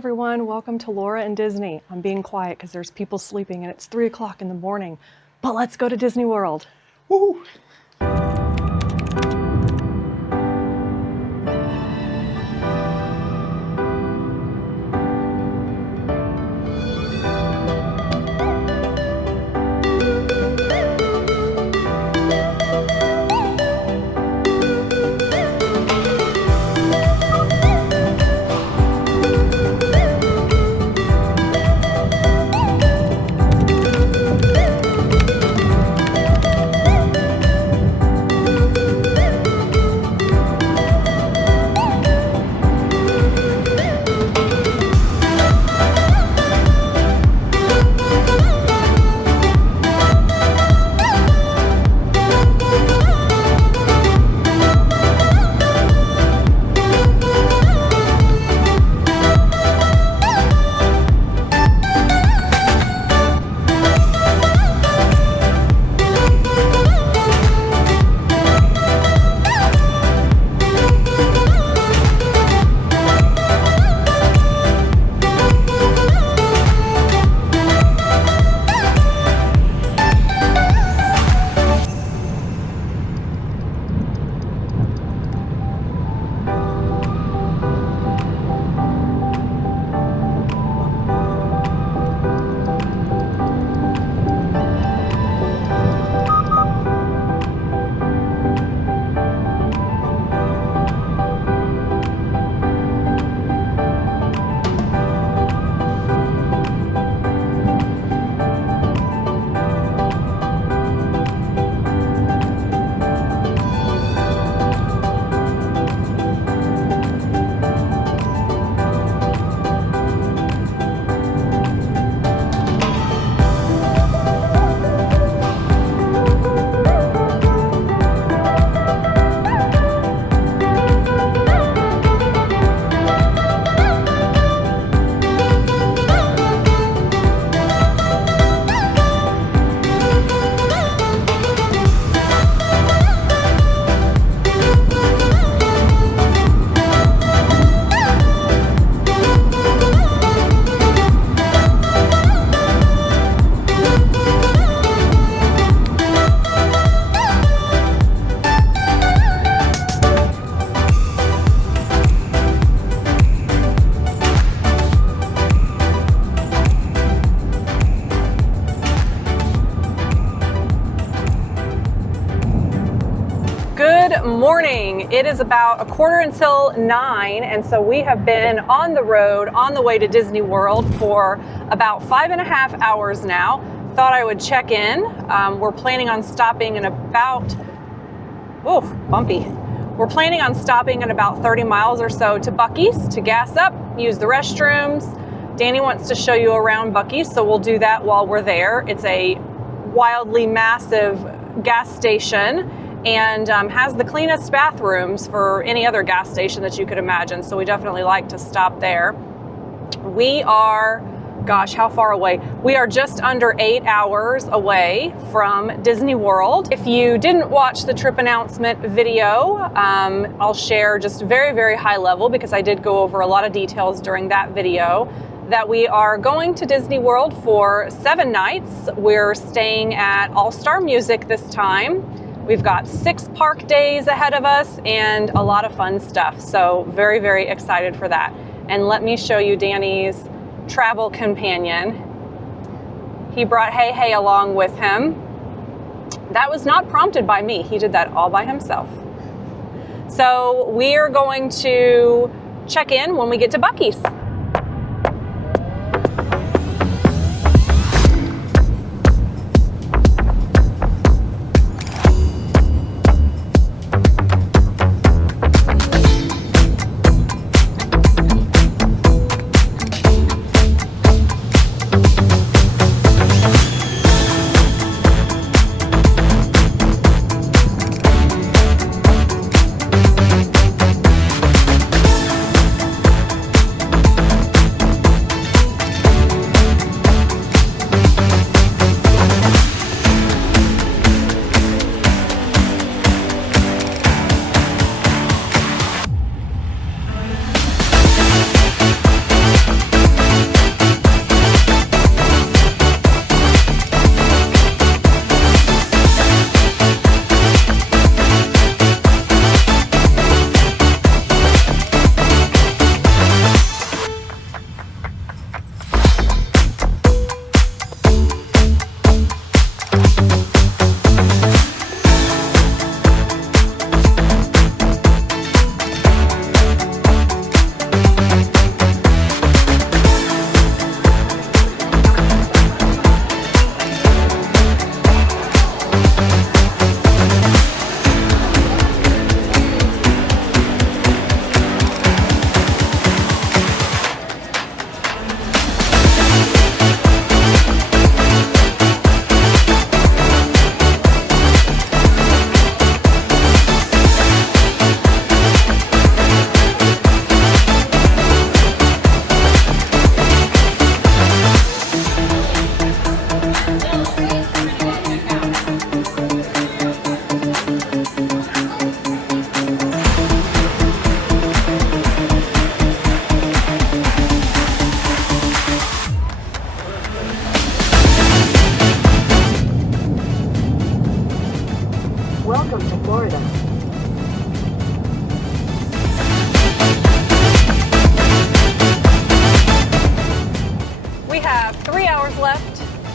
everyone, welcome to Laura and Disney. I'm being quiet because there's people sleeping and it's 3 o'clock in the morning, but let's go to Disney World. Woo! Good morning. It is about 9:15, and so we have been on the road on the way to Disney World for about 5.5 hours now. Thought I would check in. We're planning on stopping in about, bumpy. We're planning on stopping at about 30 miles or so to Buc-cee's to gas up, use the restrooms. Danny wants to show you around Buc-cee's, so we'll do that while we're there. It's a wildly massive gas station and has the cleanest bathrooms for any other gas station that you could imagine. So we definitely like to stop there. We are, gosh, how far away? We are just under 8 hours away from Disney World. If you didn't watch the trip announcement video, I'll share just very, very high level because I did go over a lot of details during that video, that we are going to Disney World for 7 nights. We're staying at All Star Music this time. We've got 6 park days ahead of us and a lot of fun stuff. So very, very excited for that. And let me show you Danny's travel companion. He brought Hey Hey along with him. That was not prompted by me. He did that all by himself. So we are going to check in when we get to Buc-cee's.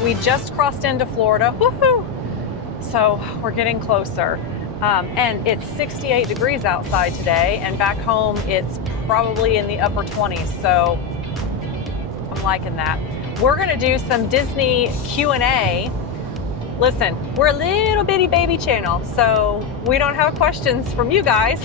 We just crossed into Florida. Woohoo! So we're getting closer. And it's 68 degrees outside today, and back home it's probably in the upper 20s, so I'm liking that. We're gonna do some Disney Q&A. Listen, we're a little bitty baby channel, so we don't have questions from you guys.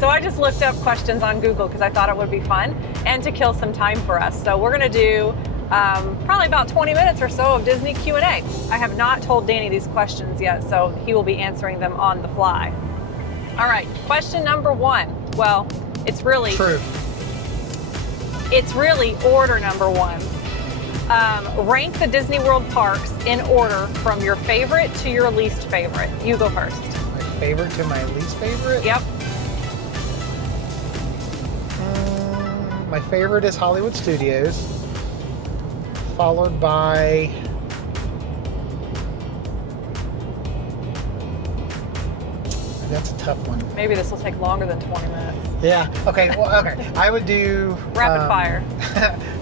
So I just looked up questions on Google because I thought it would be fun and to kill some time for us. So we're gonna do probably about 20 minutes or so of Disney Q&A. I have not told Danny these questions yet, so he will be answering them on the fly. All right, question number 1. Well, it's really order number 1. Rank the Disney World parks in order from your favorite to your least favorite. You go first. My favorite to my least favorite? Yep. My favorite is Hollywood Studios, followed by that's a tough one. Maybe this will take longer than 20 minutes. Yeah. Okay. Well, okay. I would do Rapid fire.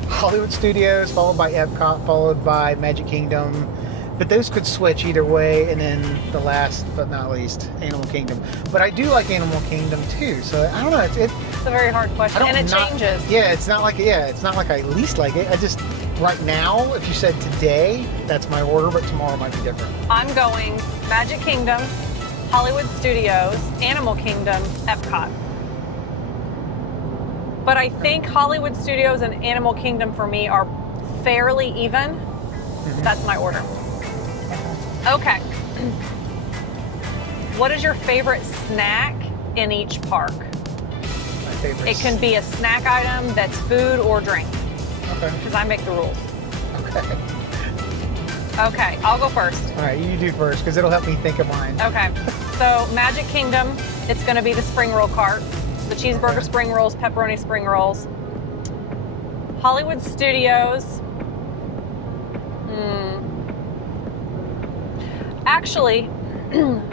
Hollywood Studios, followed by Epcot, followed by Magic Kingdom. But those could switch either way, and then the last but not least, Animal Kingdom. But I do like Animal Kingdom too. So I don't know. It's a very hard question, and it changes. Yeah. It's not like I least like it. I just right now, if you said today, that's my order, but tomorrow might be different. I'm going Magic Kingdom, Hollywood Studios, Animal Kingdom, Epcot. But I think Hollywood Studios and Animal Kingdom for me are fairly even. Mm-hmm. That's my order. Okay. What is your favorite snack in each park? My favorite. It can be a snack item that's food or drink. Okay. Because I make the rules. Okay. Okay, I'll go first. All right, you do first because it'll help me think of mine. Okay. So Magic Kingdom, it's going to be the spring roll cart. The cheeseburger spring rolls, pepperoni spring rolls. Hollywood Studios. Actually,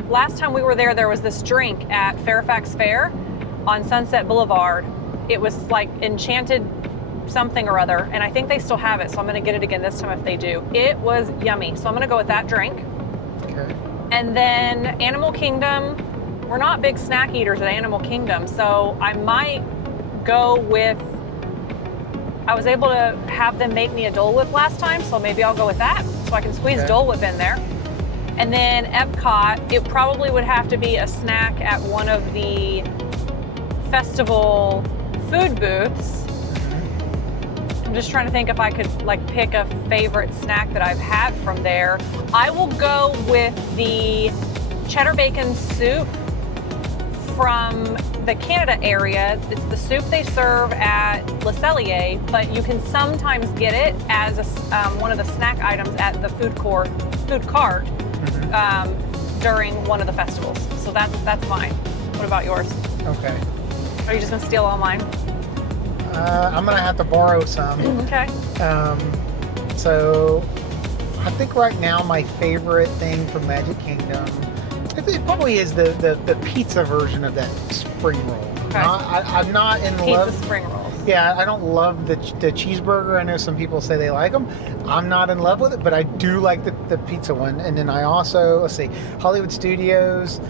last time we were there, there was this drink at Fairfax Fair on Sunset Boulevard. It was like Enchanted something or other, and I think they still have it, so I'm going to get it again this time if they do. It was yummy, so I'm going to go with that drink. Okay. And then Animal Kingdom, we're not big snack eaters at Animal Kingdom, so I might go with, I was able to have them make me a Dole Whip last time, so maybe I'll go with that, so I can squeeze Dole Whip in there. And then Epcot, it probably would have to be a snack at one of the festival food booths. I'm just trying to think if I could pick a favorite snack that I've had from there. I will go with the cheddar bacon soup from the Canada area. It's the soup they serve at Le Cellier, but you can sometimes get it as one of the snack items at the food cart during one of the festivals. So that's mine. What about yours? Okay. Are you just gonna steal all mine? I'm gonna have to borrow some. Okay. So I think right now my favorite thing from Magic Kingdom, it probably is the pizza version of that spring roll. Okay. I'm not in love. Pizza spring rolls. Yeah, I don't love the cheeseburger. I know some people say they like them. I'm not in love with it, but I do like the pizza one. And then I also, let's see, Hollywood Studios.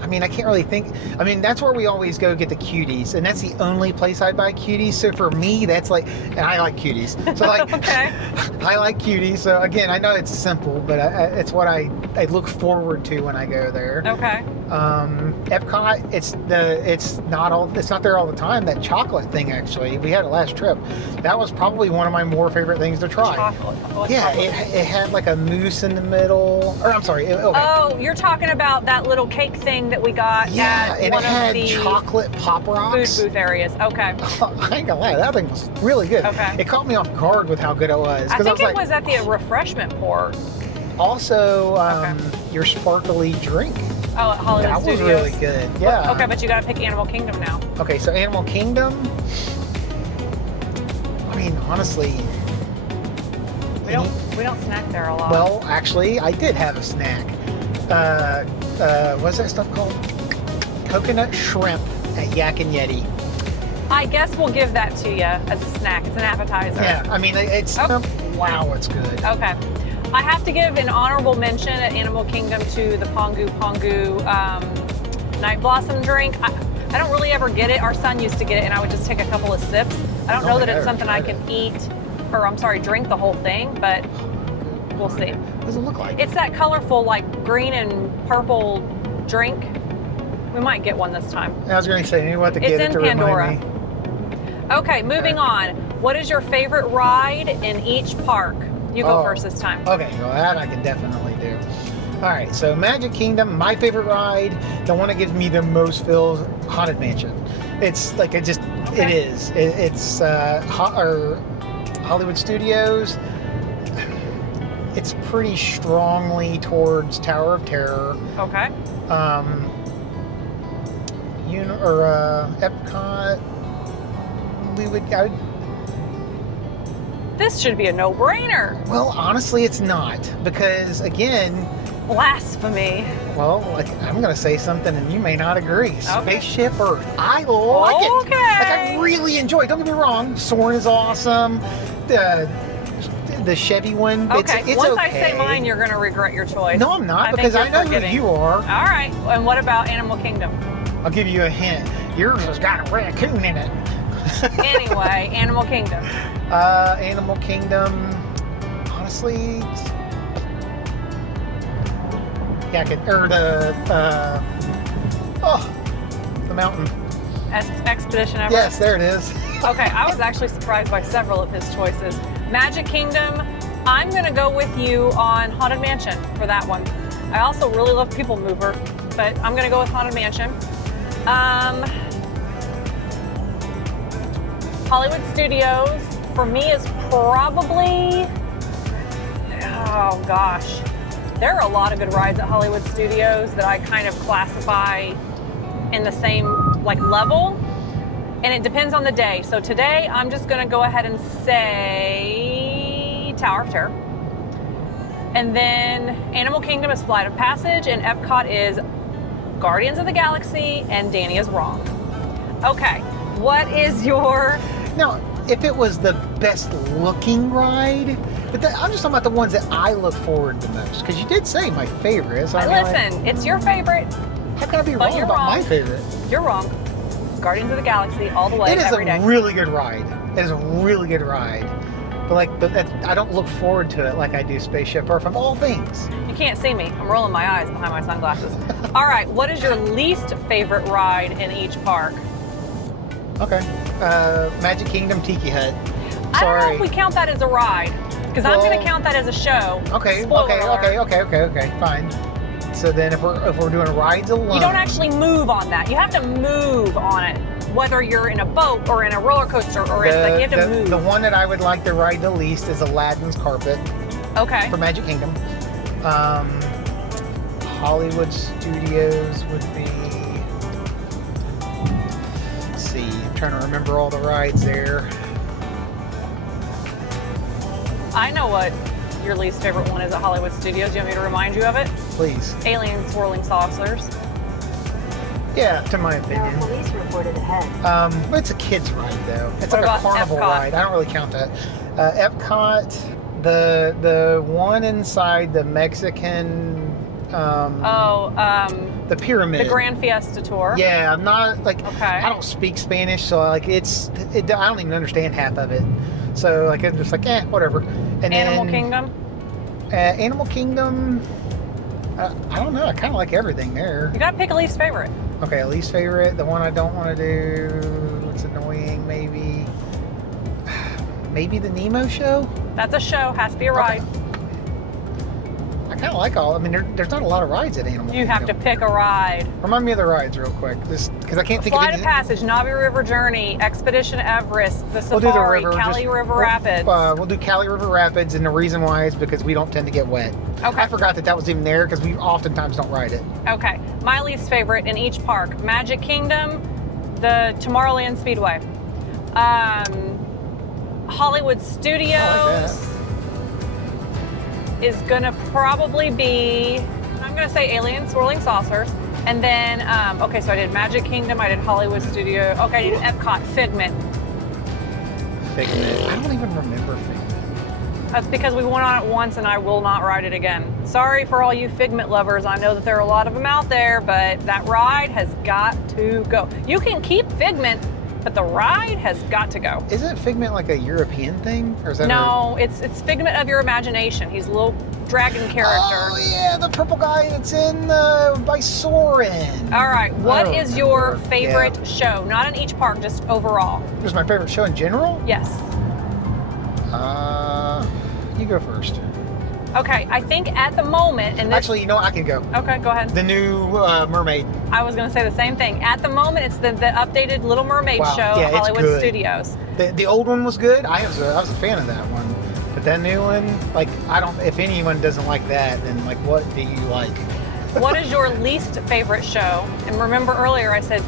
I mean, I can't really think. I mean, that's where we always go get the cuties, and that's the only place I buy cuties. So for me, that's like, and I like cuties. So like, okay. I like cuties. So again, I know it's simple, but it's what I look forward to when I go there. Okay. Epcot, it's not there all the time. That chocolate thing, actually, we had it last trip. That was probably one of my more favorite things to try. Chocolate. Yeah, it had like a mousse in the middle. Or I'm sorry. Okay. Oh, you're talking about that little cake thing that we got yeah, at and one it had of the chocolate Pop Rocks. food booth areas. Okay. I ain't gonna lie, that thing was really good. Okay. It caught me off guard with how good it was. I think it was at the refreshment port. Also, your sparkly drink. Oh, at Hollywood That was Studios. really good. Yeah. Okay, but you gotta pick Animal Kingdom now. Okay, so Animal Kingdom. I mean, honestly. We don't snack there a lot. Well, actually, I did have a snack. What's that stuff called? Coconut shrimp at Yak and Yeti. I guess we'll give that to you as a snack. It's an appetizer. Yeah, I mean, it's wow, it's good. Okay. I have to give an honorable mention at Animal Kingdom to the Pongu Night Blossom drink. I don't really ever get it. Our son used to get it, and I would just take a couple of sips. I don't know that it's something I can eat, or I'm sorry, drink the whole thing, but we'll see. What does it look like? It's that colorful, like green and purple drink. We might get one this time. I was going to say, you want to get It's it in to Pandora. remind me. Okay, moving on. What is your favorite ride in each park? You go first this time. Okay, well that I can definitely do. All right, so Magic Kingdom, my favorite ride, the one that gives me the most feels, Haunted Mansion. It's like it is. It's Hollywood Studios. It's pretty strongly towards Tower of Terror. Okay. Epcot. This should be a no-brainer. Well, honestly, it's not, because again, Blasphemy. well, like I'm gonna say something and you may not agree. Okay. Spaceship Earth. I like it. Okay. Like I really enjoy it. Don't get me wrong. Soarin' is awesome. The Chevy one. Okay. It's Once okay. I say mine, you're gonna regret your choice. No, I'm not, think because I you're know forgetting. who you are. All right. And what about Animal Kingdom? I'll give you a hint. Yours has got a raccoon in it. Anyway, Animal Kingdom. Animal Kingdom. Honestly, yeah, I could. Or the mountain. Expedition Everest. Yes, there it is. Okay, I was actually surprised by several of his choices. Magic Kingdom, I'm gonna go with you on Haunted Mansion for that one. I also really love People Mover, but I'm gonna go with Haunted Mansion. Hollywood Studios, for me, is probably, oh gosh. There are a lot of good rides at Hollywood Studios that I kind of classify in the same like level. And it depends on the day. So today, I'm just gonna go ahead and say Tower of Terror. And then Animal Kingdom is Flight of Passage, and Epcot is Guardians of the Galaxy, and Danny is wrong. Okay, what is your... Now, if it was the best looking ride, but I'm just talking about the ones that I look forward the most. Because you did say my favorite. So Listen, it's your favorite. How can I be But wrong you're about my wrong. favorite? You're wrong. Guardians of the Galaxy all the way, It is every day. a really good ride. It is a really good ride. But I don't look forward to it like I do Spaceship Earth of all things. You can't see me. I'm rolling my eyes behind my sunglasses. All right, what is your least favorite ride in each park? Okay. Magic Kingdom Tiki Hut. I don't know Sorry. if we count that as a ride, because I'm going to count that as a show. Okay. Spoiler alert. Okay. Fine. So then, if we're doing rides alone, You don't actually move on that. You have to move on it, whether you're in a boat or in a roller coaster or you have to move. The one that I would like to ride the least is Aladdin's Carpet Okay. for Magic Kingdom. Hollywood Studios would be. Let's see. I'm trying to remember all the rides there. I know what your least favorite one is at Hollywood Studios. Do you want me to remind you of it? Please. Alien swirling saucers. Yeah, to my There are opinion. police reported ahead. It's a kid's ride though. It's What like a about carnival Epcot? ride. I don't really count that. Epcot, the one inside the Mexican, the pyramid. The Grand Fiesta Tour. Yeah, I'm not like Okay. I don't speak Spanish, so like I don't even understand half of it. So like I'm just like whatever. And Animal then, Kingdom. Animal Kingdom. I don't know. I kind of like everything there. You gotta pick a least favorite. Okay, least favorite. The one I don't want to do. It's annoying. Maybe the Nemo show. That's a show. Has to be a ride. I kind of like all. I mean, there's not a lot of rides at Animal You Kingdom. have to pick a ride. Remind me of the rides real quick, just because I can't think Flight of of any. Passage, Navi River Journey, Expedition Everest, the We'll do the Safari, river. Cali River Rapids. We'll do Cali River Rapids, and the reason why is because we don't tend to get wet. Okay. I forgot that was even there because we oftentimes don't ride it. Okay, my least favorite in each park: Magic Kingdom, the Tomorrowland Speedway, Hollywood Studios is gonna probably be. I'm gonna say Alien Swirling Saucers, and then okay, so I did Magic Kingdom, I did Hollywood Studio. Okay, I did Epcot, Figment. Figment. I don't even remember Figment. That's because we went on it once and I will not ride it again. Sorry for all you Figment lovers. I know that there are a lot of them out there, but that ride has got to go. You can keep Figment, but the ride has got to go. Isn't Figment like a European thing? Or is that No, it's Figment of your imagination. He's a little dragon character. Oh yeah, the purple guy that's in by Soarin'. All right, what is your remember. favorite show? Not in each park, just overall. What's my favorite show in general? Yes. You go first. Okay, I think at the moment, and this, Actually, you know what? I can go. okay, go ahead. The new Mermaid. I was going to say the same thing. At the moment, it's the updated Little Mermaid Wow, show, yeah, it's Hollywood good. Studios. The old one was good. I was a fan of that one. But that new one, like, I don't. If anyone doesn't like that, then like, what do you like? What is your least favorite show? And remember earlier I said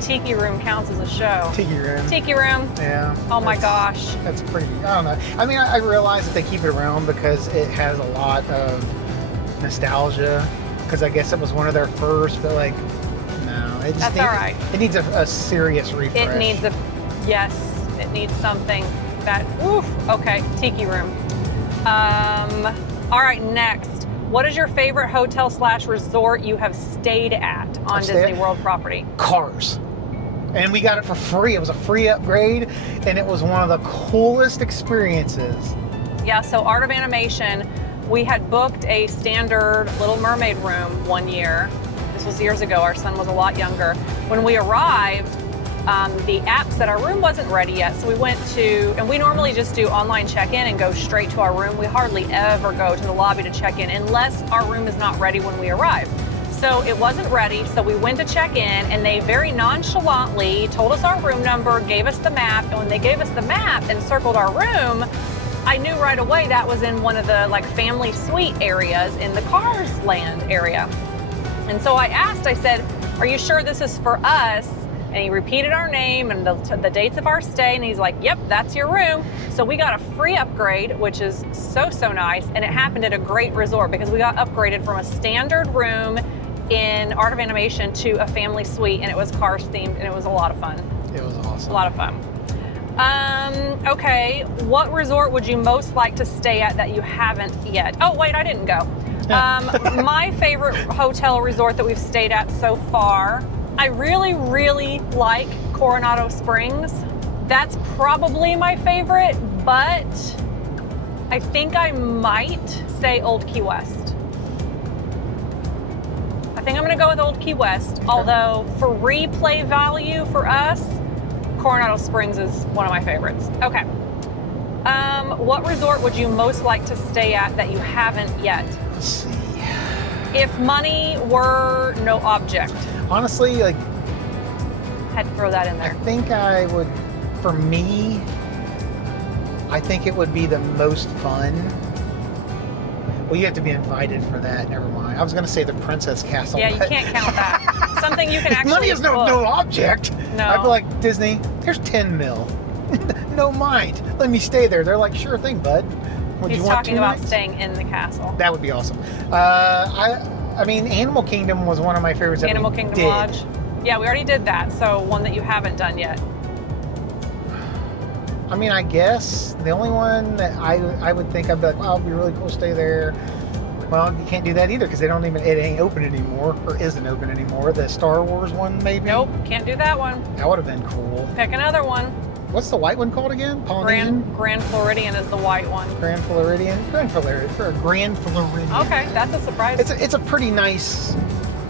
Tiki Room counts as a show. Tiki Room. Tiki Room. Yeah. Oh my gosh. That's pretty. I don't know. I mean, I realize that they keep it around because it has a lot of nostalgia. Because I guess it was one of their first, but like, no, it just That's needs, all right. It needs a serious refresh. It needs it needs something that, oof, okay, Tiki Room. All right, next. What is your favorite hotel/resort you have stayed at on I've stayed Disney at- World property? Cars. And we got it for free. It was a free upgrade, and it was one of the coolest experiences. Yeah, so Art of Animation, we had booked a standard Little Mermaid room one year. This was years ago. Our son was a lot younger. When we arrived, the app said our room wasn't ready yet, so we went to, and we normally just do online check-in and go straight to our room. We hardly ever go to the lobby to check in unless our room is not ready when we arrive. So it wasn't ready, so we went to check in, and they very nonchalantly told us our room number, gave us the map, and when they gave us the map and circled our room, I knew right away that was in one of the like family suite areas in the Cars Land area. And so I asked, I said, are you sure this is for us? And he repeated our name and the dates of our stay, and he's like, yep, that's your room. So we got a free upgrade, which is so nice, and it happened at a great resort because we got upgraded from a standard room in Art of Animation to a family suite, and it was Cars themed, and it was a lot of fun. It was awesome. A lot of fun. Okay, what resort would you most like to stay at that you haven't yet? Oh, wait, I didn't go. My favorite hotel resort that we've stayed at so far, I really like Coronado Springs. That's probably my favorite, but I think I might say Old Key West. I think I'm gonna go with Old Key West, although for replay value for us, Coronado Springs is one of my favorites. Okay. What resort would you most like to stay at that you haven't yet? Let's see. If money were no object. Honestly, like, Had to throw that in I there. think I would, for me, I think it would be the most fun. Well, you have to be invited for that. Never mind. I was going to say the Princess Castle. Yeah, you but- can't count that. Something you can If actually money is no book. object. No. I'd be like, Disney, there's 10 mil. No mind. Let me stay there. They're like, sure thing, bud. Would He's you want talking 2 about nights? staying in the castle. That would be awesome. I mean, Animal Kingdom was one of my favorites. That Animal we Kingdom did. Lodge. Yeah, we already did that. So one that you haven't done yet. I mean, I guess the only one that I would think I'd be like, wow, it'd be really cool to stay there. Well, you can't do that either because they don't even, it ain't open anymore or isn't open anymore. The Star Wars one, maybe? Nope, can't do that one. That would have been cool. Pick another one. What's the white one called again? Polynesian? Grand Floridian is the white one. Grand Floridian? Grand Floridian. Okay, that's a surprise. It's a pretty nice,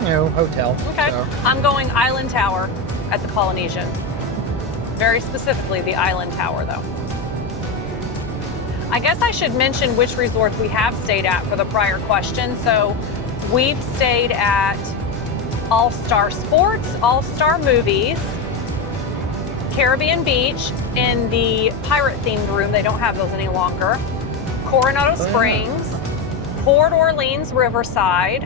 hotel. Okay, So. I'm going Island Tower at the Polynesian. Very specifically the Island Tower though. I guess I should mention which resorts we have stayed at for the prior question. So we've stayed at All Star Sports, All Star Movies, Caribbean Beach in the pirate themed room. They don't have those any longer. Coronado Oh, yeah. Springs, Port Orleans Riverside.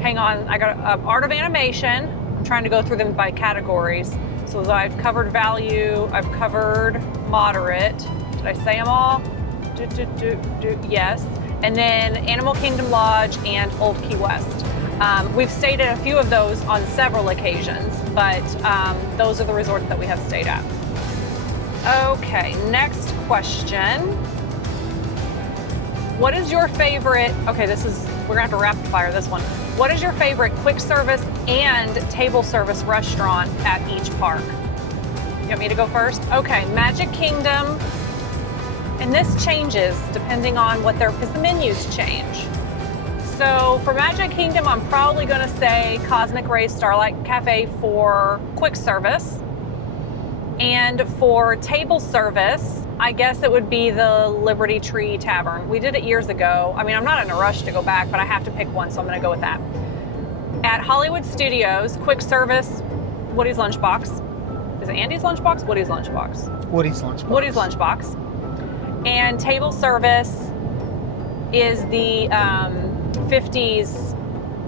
Hang on, I got Art of Animation. I'm trying to go through them by categories. So I've covered value, I've covered moderate. Did I say them all? Yes. And then Animal Kingdom Lodge and Old Key West. We've stayed at a few of those on several occasions, but those are the resorts that we have stayed at. Okay, next question. What is your favorite, okay, we're gonna have to rapid fire this one. What is your favorite quick service and table service restaurant at each park? You want me to go first? Okay, Magic Kingdom. And this changes depending on because the menus change. So for Magic Kingdom, I'm probably gonna say Cosmic Rays Starlight Cafe for quick service. And for table service, I guess it would be the Liberty Tree Tavern. We did it years ago. I mean, I'm not in a rush to go back, but I have to pick one, so I'm gonna go with that. At Hollywood Studios, quick service, Woody's Lunchbox. Is it Andy's Lunchbox? Woody's Lunchbox. Woody's Lunchbox. Woody's Lunchbox. And table service is the 50s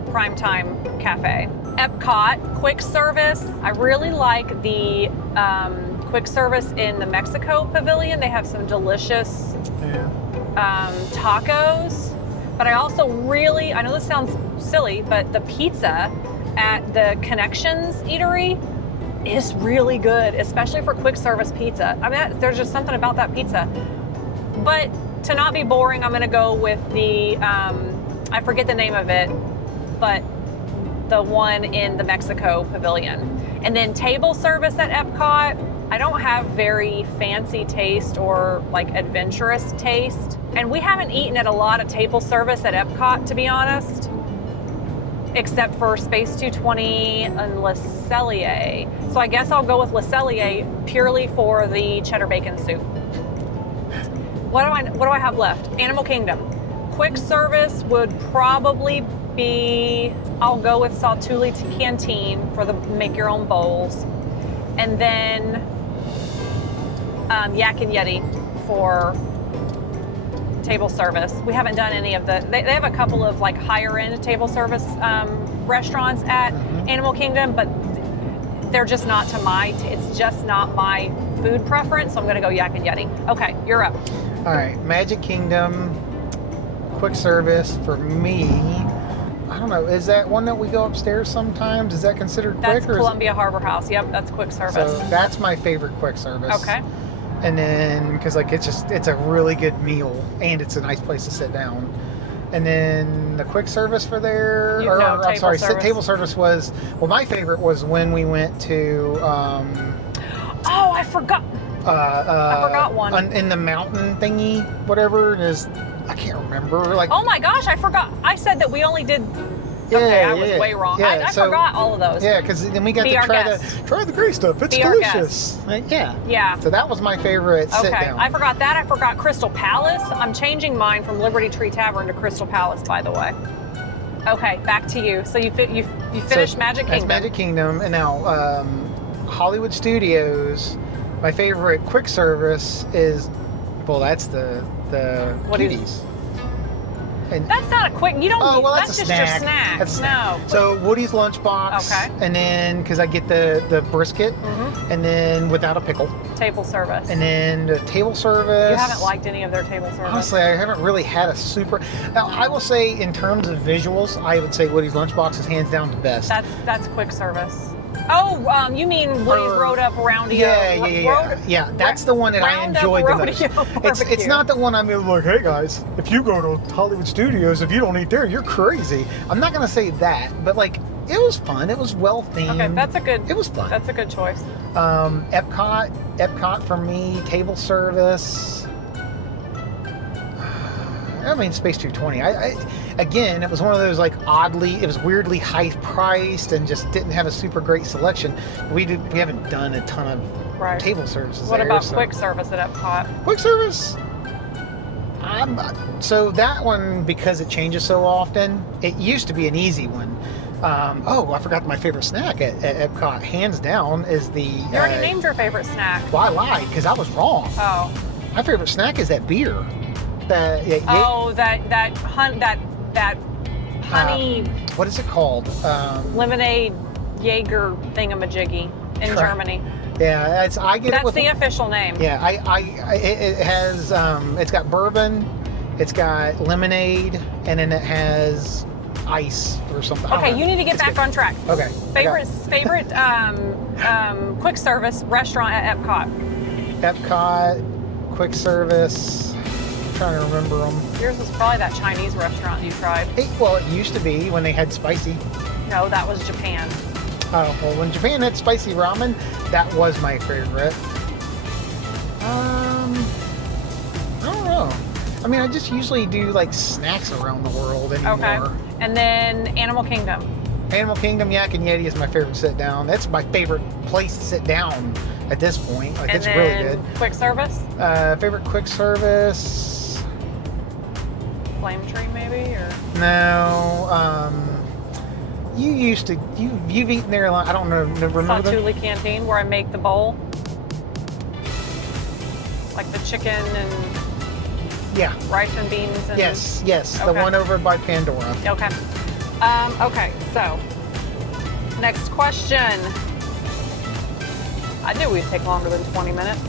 Primetime Cafe. Epcot, quick service. I really like the quick service in the Mexico Pavilion. They have some delicious tacos. But I also I know this sounds silly, but the pizza at the Connections Eatery is really good, especially for quick service pizza. I mean, there's just something about that pizza. But to not be boring, I'm gonna go with the, I forget the name of it, but the one in the Mexico Pavilion. And then table service at Epcot, I don't have very fancy taste or like adventurous taste. And we haven't eaten at a lot of table service at Epcot, to be honest, except for Space 220 and Le Cellier. So I guess I'll go with Le Cellier purely for the cheddar bacon soup. What do I have left? Animal Kingdom. Quick service would probably be, I'll go with Saltuli Canteen for the make your own bowls. And then Yak and Yeti for table service. We haven't done any of they have a couple of like higher end table service restaurants at Animal Kingdom, but they're just not it's just not my food preference. So I'm gonna go Yak and Yeti. Okay, you're up. All right, Magic Kingdom, quick service for me. I don't know, is that one that we go upstairs sometimes? Is that considered quick? That's Columbia Harbor House. Yep, that's quick service. So that's my favorite quick service. Okay. And then, because like it's a really good meal and it's a nice place to sit down. And then the quick service for there, table service was, well, my favorite was when we went to, oh, I forgot. I forgot one. In the mountain thingy, whatever it is, I can't remember. Like, oh my gosh, I forgot. I said that we only did. Okay, I was way wrong. I forgot all of those. Yeah, because then we got to try the great stuff. It's delicious. Yeah. So that was my favorite sit down. I forgot that. I forgot Crystal Palace. I'm changing mine from Liberty Tree Tavern to Crystal Palace, by the way. Okay, back to you. So you finished Magic Kingdom. That's Magic Kingdom, and now Hollywood Studios. My favorite quick service is, well, that's the Cuties. And that's not a quick. You don't. Oh, well, that's just your snack. That's no. So Woody's Lunchbox. Okay. And then because I get the brisket, and then without a pickle. Table service. And then the table service. You haven't liked any of their table service. Honestly, I haven't really had a super. Now, I will say in terms of visuals, I would say Woody's Lunchbox is hands down the best. That's quick service. Oh, you mean Woody's Road Up Rodeo? Yeah. That's the one that I enjoyed the most. It's not the one I'm like, hey guys, if you go to Hollywood Studios, if you don't eat there, you're crazy. I'm not gonna say that, but like, it was fun. It was well themed. Okay, It was fun. That's a good choice. Epcot for me, table service. I mean, Space 220. Again, it was one of those like it was weirdly high priced and just didn't have a super great selection. We haven't done a ton of table services. What about quick service at Epcot? Quick service. So that one, because it changes so often, it used to be an easy one. I forgot my favorite snack at Epcot, hands down, is the. You already named your favorite snack. Well, I lied because I was wrong. Oh. My favorite snack is that beer. That honey. What is it called? Lemonade Jaeger thingamajiggy in Germany. Yeah, that's the official name. Yeah, it has it's got bourbon, it's got lemonade, and then it has ice or something. Okay, you need to get back on track. Okay. Favorite quick service restaurant at Epcot. Epcot, quick service. I'm trying to remember them. Yours was probably that Chinese restaurant you tried. Well, it used to be when they had spicy. No, that was Japan. Oh, well, when Japan had spicy ramen, that was my favorite. I don't know. I mean, I just usually do like snacks around the world anymore. Okay. And then Animal Kingdom. Animal Kingdom, Yak and Yeti is my favorite sit down. That's my favorite place to sit down at this point. Like, And it's then really good. quick service? Favorite quick service? Flame Tree maybe, or? No. You've eaten there a lot. I don't know. Remember that? Satuli Canteen, where I make the bowl. Like the chicken and Yeah. rice and beans and... Yes. The Okay. one over by Pandora. Okay. Okay, so next question. I knew we'd take longer than 20 minutes.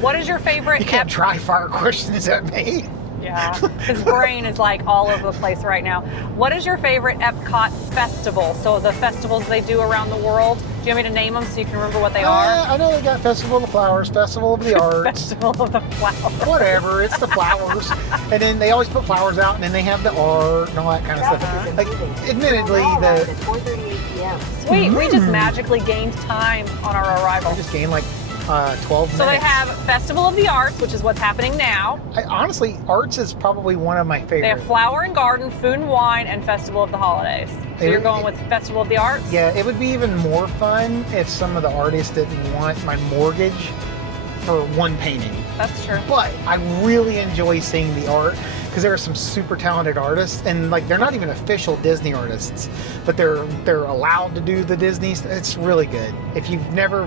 What is your favorite... You can't try fire questions at me. Yeah, his brain is like all over the place right now. What is your favorite Epcot festival? So the festivals they do around the world. Do you want me to name them so you can remember what they are? I know they got Festival of the Flowers, Festival of the Arts. Festival of the Flowers. Whatever, it's the flowers. And then they always put flowers out, and then they have the art and all that kind of stuff. Like, admittedly, At the 4:38 p.m. Sweet, we just magically gained time on our arrival. I just gained like 12 minutes. So they have Festival of the Arts, which is what's happening now. Honestly, Arts is probably one of my They have favorites. Flower and Garden, Food and Wine, and Festival of the Holidays. So you're going with Festival of the Arts? Yeah, it would be even more fun if some of the artists didn't want my mortgage for one painting. That's true. But I really enjoy seeing the art because there are some super talented artists, and like they're not even official Disney artists, but they're allowed to do the Disney. It's really good. If you've never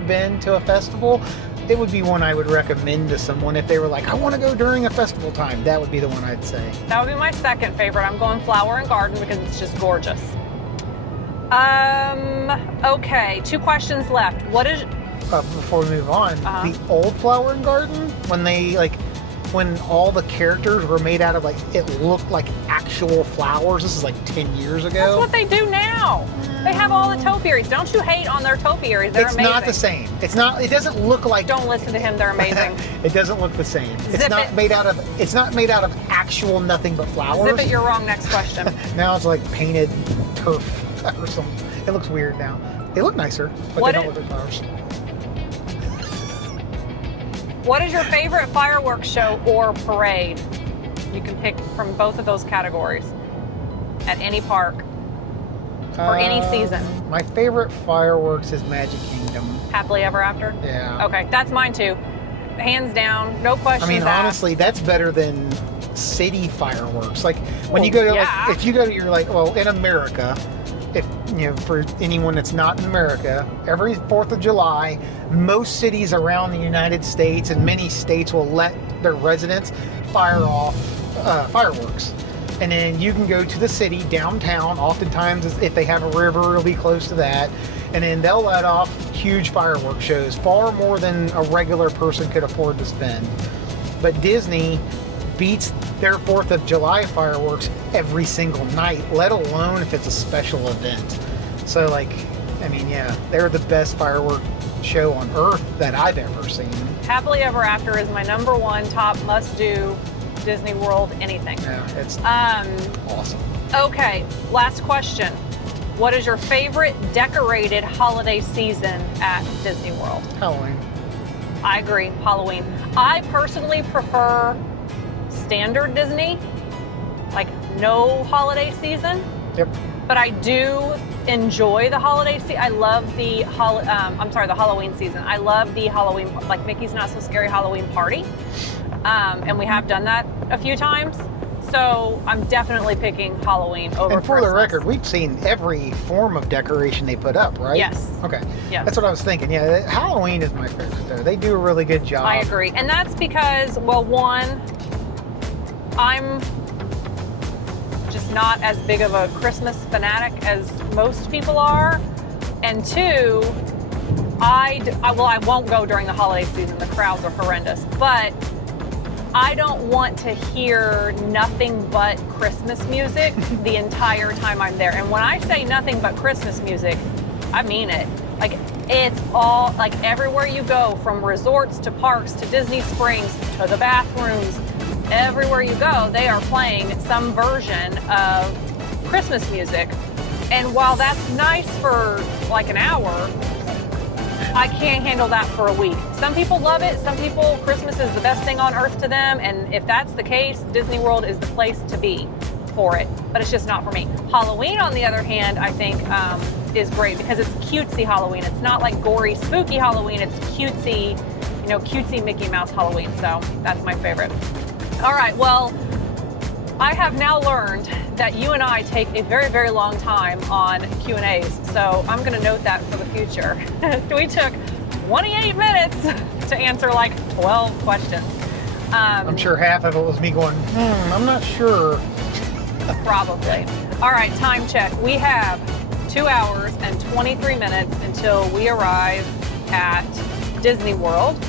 been to a festival, it would be one I would recommend to someone if they were like, I want to go during a festival time. That would be the one I'd say. That would be my second favorite. I'm going Flower and Garden because it's just gorgeous. Okay, 2 questions left. What is... Before we move on, Uh-huh. the old Flower and Garden, when all the characters were made out of it looked like actual flowers. This is like 10 years ago. That's what they do now. They have all the topiaries. Don't you hate on their topiaries? They're It's amazing. not the same. It's not. It doesn't look like. Don't listen to him. They're amazing. It doesn't look the same. It's Zip not it. made out of. It's not made out of actual nothing but flowers. Zip it, you're wrong. Next question. Now it's like painted turf or something. It looks weird now. They look nicer, but What they don't it- look like flowers. What is your favorite fireworks show or parade? You can pick from both of those categories at any park or any season. My favorite fireworks is Magic Kingdom. Happily Ever After? Yeah. Okay, that's mine too. Hands down, no questions I mean, asked. honestly, that's better than city fireworks. Like when Well, you go to yeah. if you go to in America, if for anyone that's not in America, every 4th of July, most cities around the United States and many states will let their residents fire off fireworks. And then you can go to the city downtown. Oftentimes, if they have a river, it'll be close to that. And then they'll let off huge fireworks shows, far more than a regular person could afford to spend. But Disney beats their 4th of July fireworks every single night, let alone if it's a special event. So they're the best firework show on earth that I've ever seen. Happily Ever After is my #1 top must-do Disney World anything. Yeah, it's awesome. Okay, last question. What is your favorite decorated holiday season at Disney World? Halloween. I agree, Halloween. I personally prefer standard Disney, like no holiday season, Yep. but I do enjoy the holiday season. I love the Halloween season. I love the Halloween, like Mickey's Not So Scary Halloween party. And we have done that a few times. So I'm definitely picking Halloween over And for Christmas. the record, we've seen every form of decoration they put up, right? Yes. Okay. Yes. That's what I was thinking. Yeah, Halloween is my favorite, though. They do a really good job. I agree. And that's because, well, one, I'm just not as big of a Christmas fanatic as most people are. And two, I won't go during the holiday season. The crowds are horrendous. But I don't want to hear nothing but Christmas music the entire time I'm there. And when I say nothing but Christmas music, I mean it. Like, It's all, like, everywhere you go, from resorts to parks to Disney Springs to the bathrooms, everywhere you go, they are playing some version of Christmas music. And while that's nice for like an hour, I can't handle that for a week. Some people love it. Some people, Christmas is the best thing on earth to them. And if that's the case, Disney World is the place to be for it. But it's just not for me. Halloween, on the other hand, I think is great because it's cutesy Halloween. It's not like gory, spooky Halloween. It's cutesy, you know, cutesy Mickey Mouse Halloween. So that's my favorite. All right, well, I have now learned that you and I take a very, very long time on Q&As. So I'm gonna note that for the future. We took 28 minutes to answer like 12 questions. I'm sure half of it was me going, I'm not sure. Probably. All right, time check. We have 2 hours and 23 minutes until we arrive at Disney World.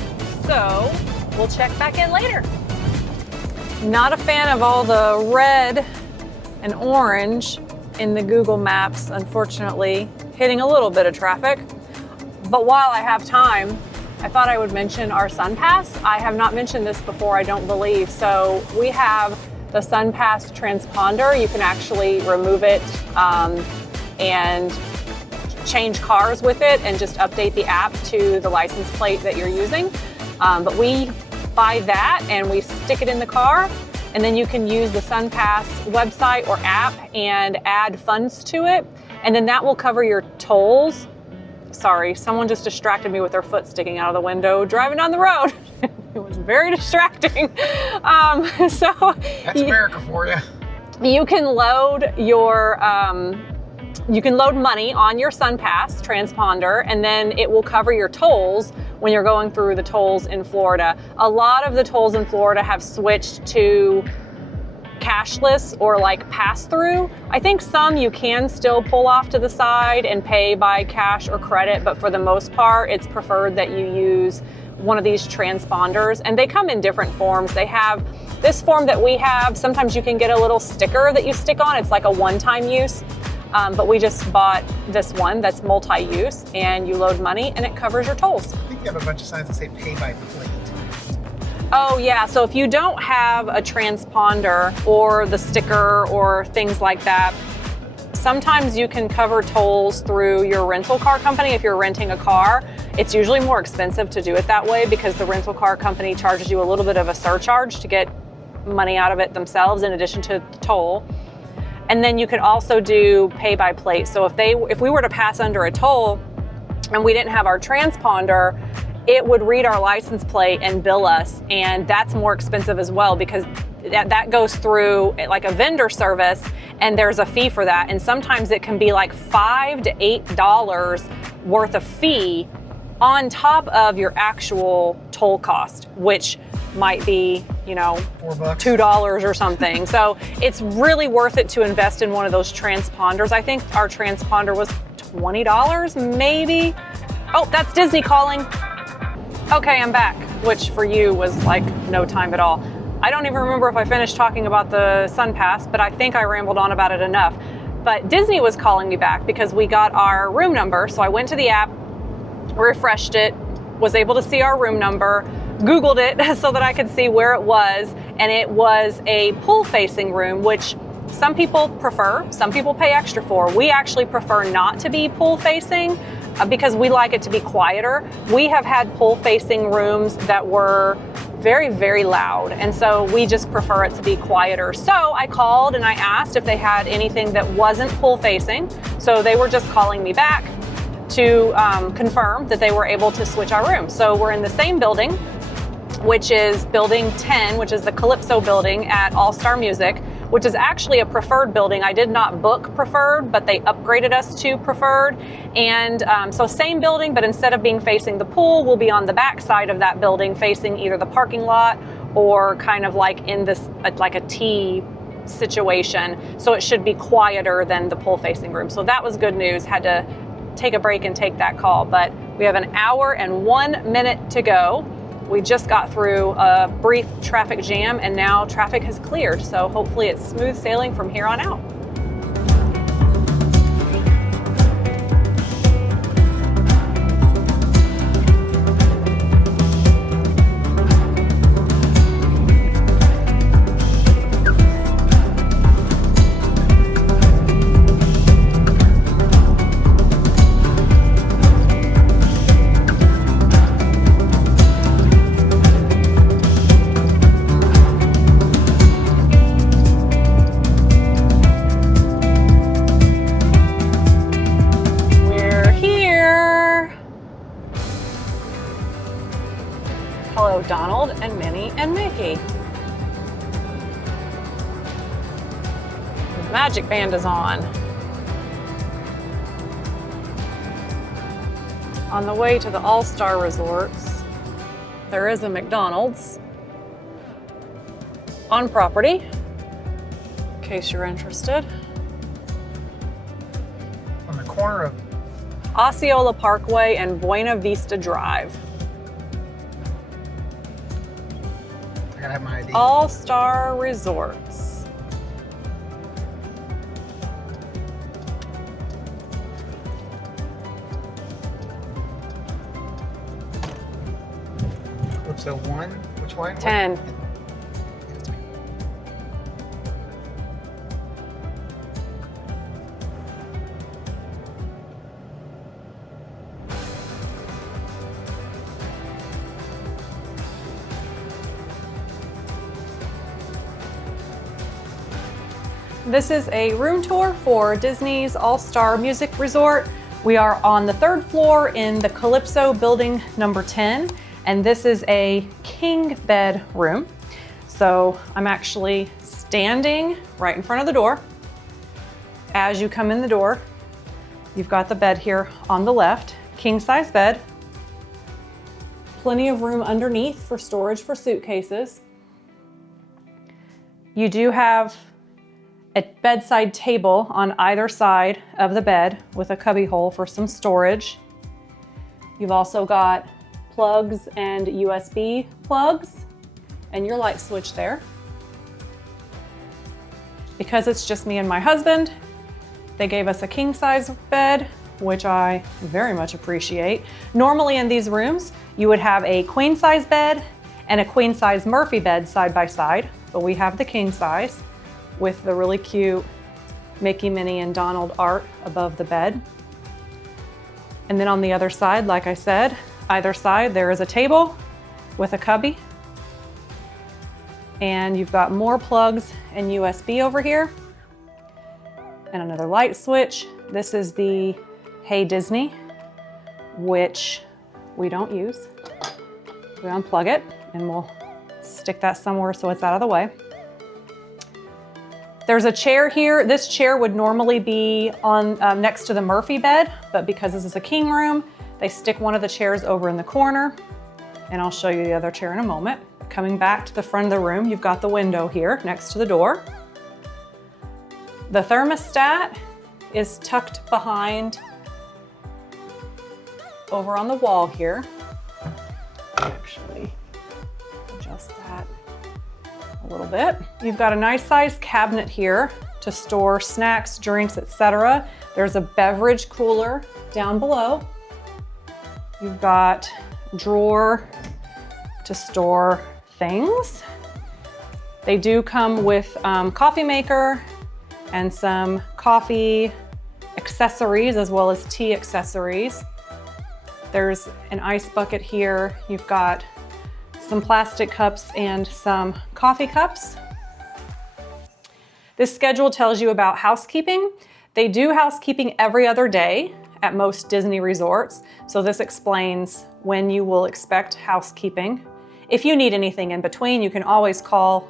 So we'll check back in later. Not a fan of all the red and orange in the Google Maps, unfortunately, hitting a little bit of traffic. But while I have time, I thought I would mention our Sun Pass. I have not mentioned this before, I don't believe. So we have the Sun Pass transponder. You can actually remove it and change cars with it and just update the app to the license plate that you're using. But we buy that and we stick it in the car, and then you can use the Sun Pass website or app and add funds to it, and then that will cover your tolls. Sorry, someone just distracted me with their foot sticking out of the window driving down the road. It was very distracting. That's America for you. You can load your you can load money on your Sun Pass transponder, and then it will cover your tolls when you're going through the tolls in Florida. A lot of the tolls in Florida have switched to cashless or like pass through. I think some you can still pull off to the side and pay by cash or credit, but for the most part, it's preferred that you use one of these transponders, and they come in different forms. They have this form that we have. Sometimes you can get a little sticker that you stick on. It's like a one-time use. But we just bought this one that's multi-use, and you load money and it covers your tolls. I think you have a bunch of signs that say pay by plate. Oh yeah, so if you don't have a transponder or the sticker or things like that, sometimes you can cover tolls through your rental car company. If you're renting a car, it's usually more expensive to do it that way because the rental car company charges you a little bit of a surcharge to get money out of it themselves in addition to the toll. And then you could also do pay by plate. So if we were to pass under a toll and we didn't have our transponder, it would read our license plate and bill us. And that's more expensive as well because that goes through like a vendor service and there's a fee for that. And sometimes it can be like $5 to $8 worth of fee on top of your actual toll cost, which might be, you know, $4, $2 or something. So it's really worth it to invest in one of those transponders. I think our transponder was $20 maybe. Oh, that's Disney calling. Okay, I'm back, which for you was like no time at all. I don't even remember if I finished talking about the Sun Pass, but I think I rambled on about it enough. But Disney was calling me back because we got our room number. So I went to the app, refreshed it, was able to see our room number, Googled it so that I could see where it was, and it was a pool-facing room, which some people prefer, some people pay extra for. We actually prefer not to be pool-facing because we like it to be quieter. We have had pool-facing rooms that were very, very loud, and so we just prefer it to be quieter. So I called and I asked if they had anything that wasn't pool-facing, so they were just calling me back to confirm that they were able to switch our room. So we're in the same building, which is building 10, which is the Calypso building at All Star Music, which is actually a preferred building. I did not book preferred, but they upgraded us to preferred. And so same building, but instead of being facing the pool, we'll be on the back side of that building, facing either the parking lot or kind of like in this, like a T situation. So it should be quieter than the pool facing room. So that was good news. Had to take a break and take that call, but we have 1 hour and 1 minute to go. We just got through a brief traffic jam and now traffic has cleared. So hopefully it's smooth sailing from here on out. Donald and Minnie and Mickey. The Magic Band is on. On the way to the All-Star Resorts, there is a McDonald's on property, in case you're interested. On the corner of Osceola Parkway and Buena Vista Drive. I gotta have my ID. All-Star Resorts. So one, which one? 10. This is a room tour for Disney's All-Star Music Resort. We are on the 3rd floor in the Calypso building number 10, and this is a king bed room. So I'm actually standing right in front of the door. As you come in the door, you've got the bed here on the left, king size bed. Plenty of room underneath for storage for suitcases. You do have a bedside table on either side of the bed with a cubby hole for some storage. You've also got plugs and USB plugs and your light switch there. Because it's just me and my husband, they gave us a king size bed, which I very much appreciate. Normally in these rooms, you would have a queen size bed and a queen size Murphy bed side by side, but we have the king size with the really cute Mickey, Minnie, and Donald art above the bed. And then on the other side, like I said, either side there is a table with a cubby. And you've got more plugs and USB over here. And another light switch. This is the Hey Disney, which we don't use. We unplug it and we'll stick that somewhere so it's out of the way. There's a chair here. This chair would normally be on next to the Murphy bed, but because this is a king room, they stick one of the chairs over in the corner, and I'll show you the other chair in a moment. Coming back to the front of the room, you've got the window here next to the door. The thermostat is tucked behind over on the wall here. Actually, adjust that a little bit. You've got a nice sized cabinet here to store snacks, drinks, etc. There's a beverage cooler down below. You've got a drawer to store things. They do come with coffee maker and some coffee accessories as well as tea accessories. There's an ice bucket here. You've got some plastic cups and some coffee cups. This schedule tells you about housekeeping. They do housekeeping every other day at most Disney resorts, so this explains when you will expect housekeeping. If you need anything in between, you can always call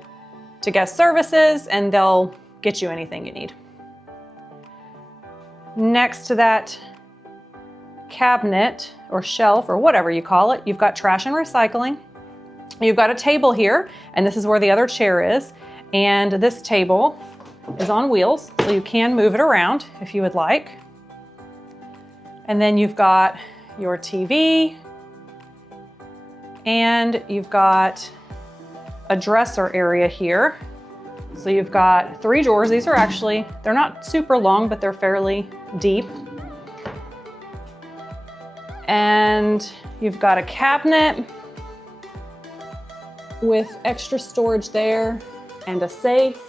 to guest services and they'll get you anything you need. Next to that cabinet or shelf or whatever you call it, you've got trash and recycling. You've got a table here, and this is where the other chair is. And this table is on wheels, so you can move it around if you would like. And then you've got your TV, and you've got a dresser area here. So you've got 3 drawers. These are actually, they're not super long, but they're fairly deep. And you've got a cabinet with extra storage there and a safe.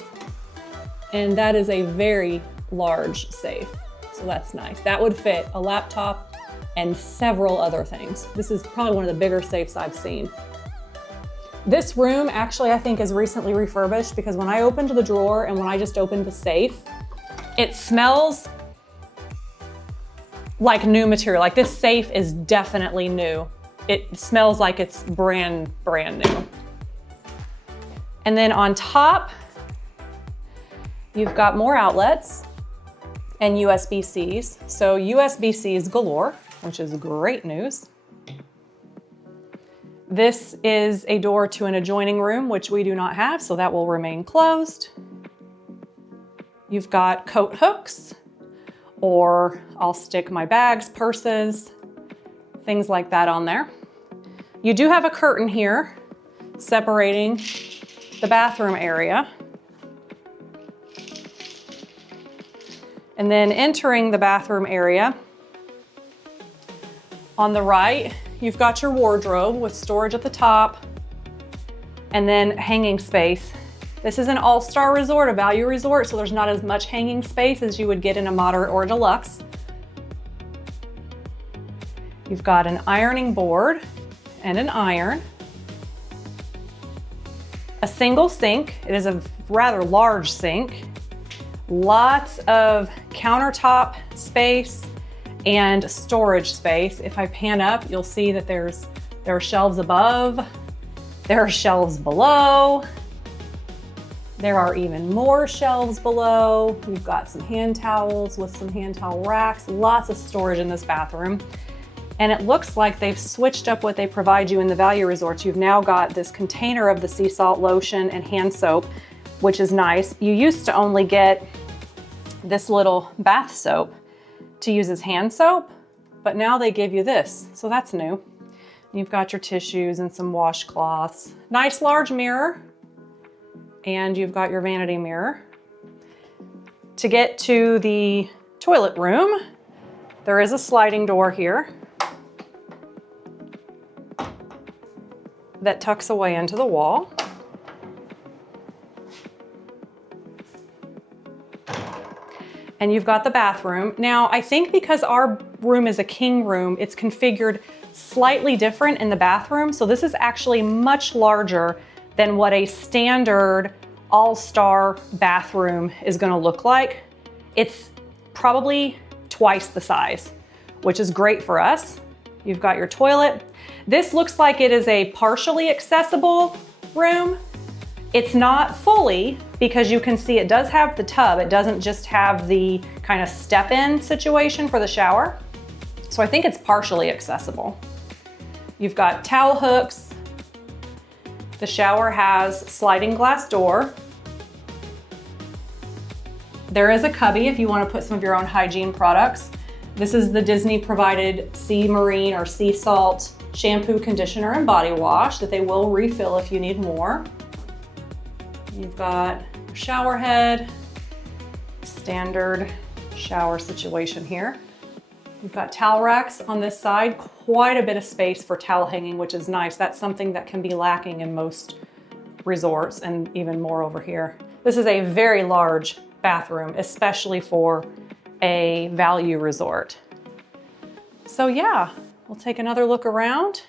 And that is a very large safe. So that's nice. That would fit a laptop and several other things. This is probably one of the bigger safes I've seen. This room actually I think is recently refurbished because when I opened the drawer and when I just opened the safe, it smells like new material. Like this safe is definitely new. it smells like it's brand new. And then on top, you've got more outlets and USB-Cs. So USB-Cs galore, which is great news. This is a door to an adjoining room, which we do not have, so that will remain closed. You've got coat hooks, or I'll stick my bags, purses, things like that on there. You do have a curtain here separating the bathroom area. And then entering the bathroom area, on the right, you've got your wardrobe with storage at the top and then hanging space. This is an all-star resort, a value resort, so there's not as much hanging space as you would get in a moderate or a deluxe. You've got an ironing board and an iron. A single sink. It is a rather large sink. Lots of countertop space and storage space. If I pan up, you'll see that there are shelves above, there are shelves below, there are even more shelves below. We've got some hand towels with some hand towel racks, lots of storage in this bathroom. And it looks like they've switched up what they provide you in the value resorts. You've now got this container of the sea salt lotion and hand soap, which is nice. You used to only get this little bath soap to use as hand soap, but now they give you this, so that's new. You've got your tissues and some washcloths. Nice large mirror, and you've got your vanity mirror. To get to the toilet room, there is a sliding door here that tucks away into the wall. And you've got the bathroom. Now, I think because our room is a king room, it's configured slightly different in the bathroom. So this is actually much larger than what a standard all-star bathroom is gonna look like. It's probably twice the size, which is great for us. You've got your toilet. This looks like it is a partially accessible room. It's not fully, because you can see it does have the tub. It doesn't just have the kind of step-in situation for the shower. So I think it's partially accessible. You've got towel hooks. The shower has sliding glass door. There is a cubby if you want to put some of your own hygiene products. This is the Disney provided sea marine or sea salt shampoo, conditioner, and body wash that they will refill if you need more. You've got your shower head, standard shower situation here. You've got towel racks on this side, quite a bit of space for towel hanging, which is nice. That's something that can be lacking in most resorts, and even more over here. This is a very large bathroom, especially for a value resort. So yeah, we'll take another look around.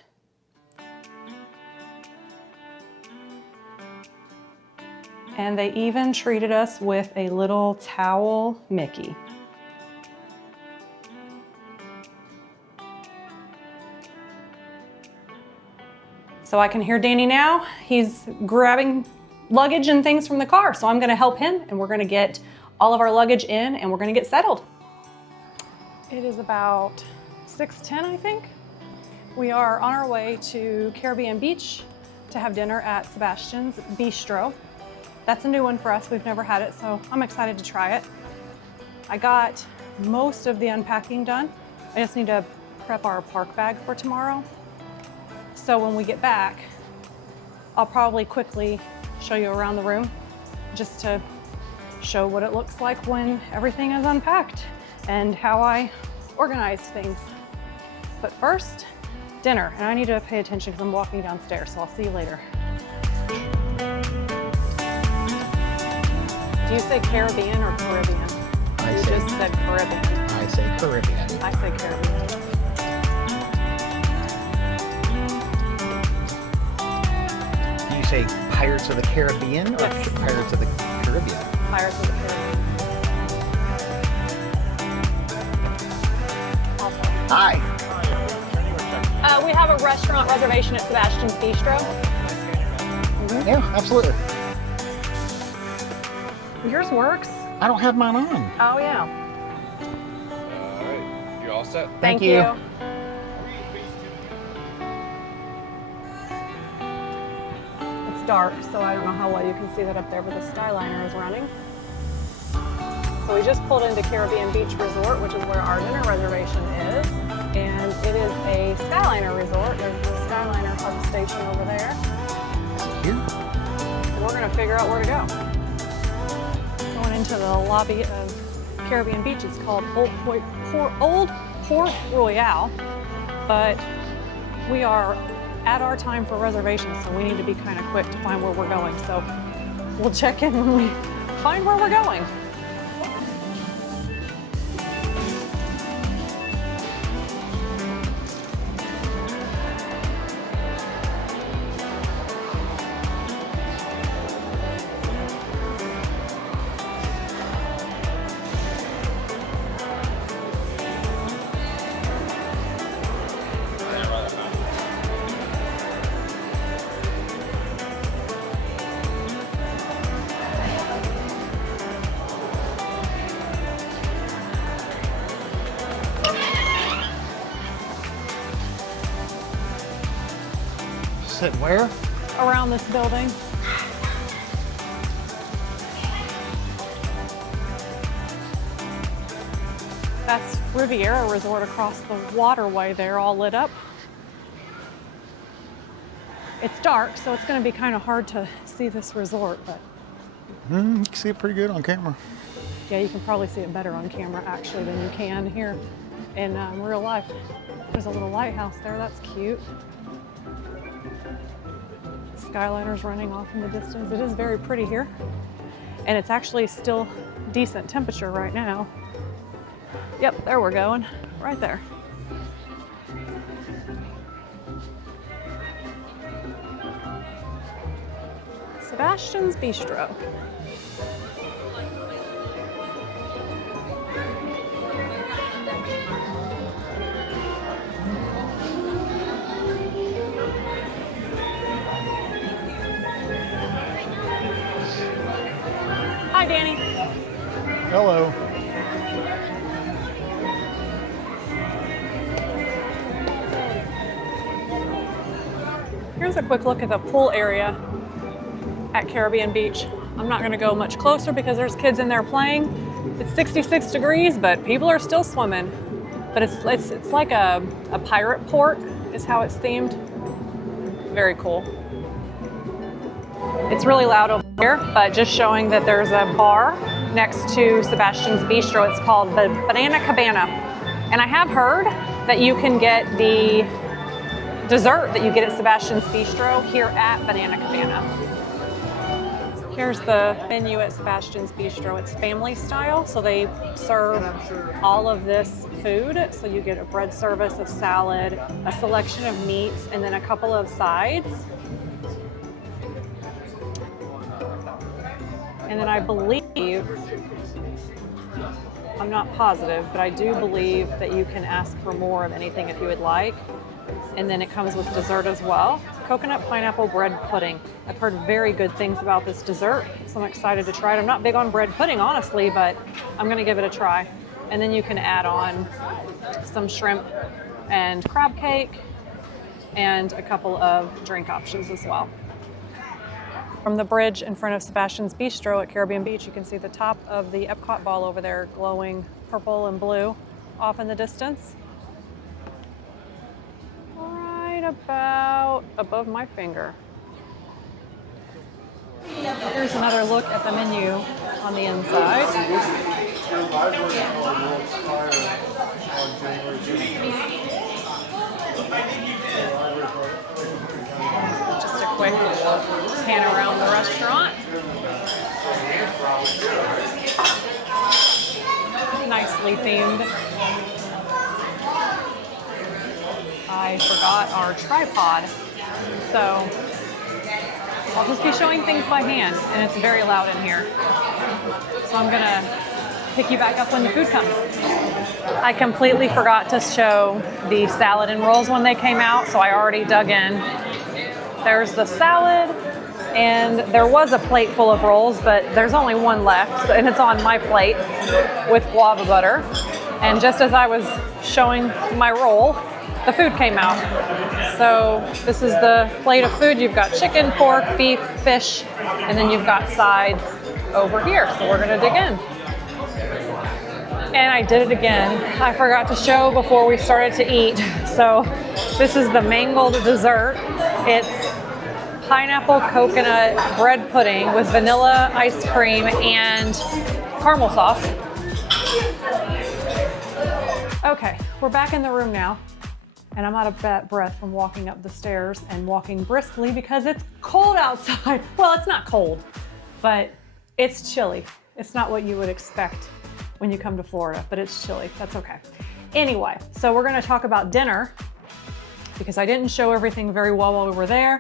And they even treated us with a little towel Mickey. So I can hear Danny now. He's grabbing luggage and things from the car. So I'm gonna help him, and we're gonna get all of our luggage in, and we're gonna get settled. It is about 6:10, I think. We are on our way to Caribbean Beach to have dinner at Sebastian's Bistro. That's a new one for us. We've never had it, so I'm excited to try it. I got most of the unpacking done. I just need to prep our park bag for tomorrow. So when we get back, I'll probably quickly show you around the room just to show what it looks like when everything is unpacked and how I organize things. But first, dinner. And I need to pay attention because I'm walking downstairs, so I'll see you later. Do you say Caribbean or Caribbean? You just said Caribbean. I say Caribbean. I say Caribbean. Do you say Pirates of the Caribbean or Yes. Pirates of the Caribbean? Pirates of the Caribbean. Also. Hi. we have a restaurant reservation at Sebastian's Bistro. Yeah, absolutely. Yours works. I don't have mine on. Oh yeah. All right, you're all set. Thank you. It's dark, so I don't know how well you can see that up there, but the Skyliner is running. So we just pulled into Caribbean Beach Resort, which is where our dinner reservation is. And it is a Skyliner resort. There's the Skyliner hub station over there. Here. We're gonna figure out where to go. Going into the lobby of Caribbean Beach. It's called Old Port Royale, but we are at our time for reservations, so we need to be kind of quick to find where we're going. So we'll check in when we find where we're going. Sit where? Around this building. That's Riviera Resort across the waterway there, all lit up. It's dark, so it's going to be kind of hard to see this resort, but You can see it pretty good on camera. yeah, you can probably see it better on camera actually than you can here in real life. There's a little lighthouse there, that's cute. Skyliner's running off in the distance. It is very pretty here. And it's actually still decent temperature right now. Yep, there we're going, right there. Sebastian's Bistro. Hi, Danny. Hello. Here's a quick look at the pool area at Caribbean Beach. I'm not gonna go much closer because there's kids in there playing. It's 66 degrees, but people are still swimming. But it's like a pirate port is how it's themed. Very cool. It's really loud over here, but just showing that there's a bar next to Sebastian's Bistro. It's called the Banana Cabana. And I have heard that you can get the dessert that you get at Sebastian's Bistro here at Banana Cabana. Here's the menu at Sebastian's Bistro. It's family style, so they serve all of this food. So you get a bread service, a salad, a selection of meats, and then a couple of sides. And then I believe, I'm not positive, but I do believe that you can ask for more of anything if you would like. And then it comes with dessert as well. Coconut pineapple bread pudding. I've heard very good things about this dessert, so I'm excited to try it. I'm not big on bread pudding, honestly, but I'm gonna give it a try. And then you can add on some shrimp and crab cake and a couple of drink options as well. From the bridge in front of Sebastian's Bistro at Caribbean Beach, you can see the top of the Epcot ball over there glowing purple and blue off in the distance. Right about above my finger. Here's another look at the menu on the inside. Just a quick pan around the restaurant. Nicely themed. I forgot our tripod, so I'll just be showing things by hand, and it's very loud in here. So I'm gonna pick you back up when the food comes. I completely forgot to show the salad and rolls when they came out, so I already dug in. There's the salad, and there was a plate full of rolls, but there's only one left, and it's on my plate with guava butter. And just as I was showing my roll, the food came out. So this is the plate of food. You've got chicken, pork, beef, fish, and then you've got sides over here. So we're gonna dig in. And I did it again. I forgot to show before we started to eat. So this is the mangled dessert. It's pineapple coconut bread pudding with vanilla ice cream and caramel sauce. Okay, we're back in the room now, and I'm out of breath from walking up the stairs and walking briskly because it's cold outside. Well, it's not cold, but it's chilly. It's not what you would expect when you come to Florida, but it's chilly. That's okay. Anyway, so we're gonna talk about dinner because I didn't show everything very well while we were there,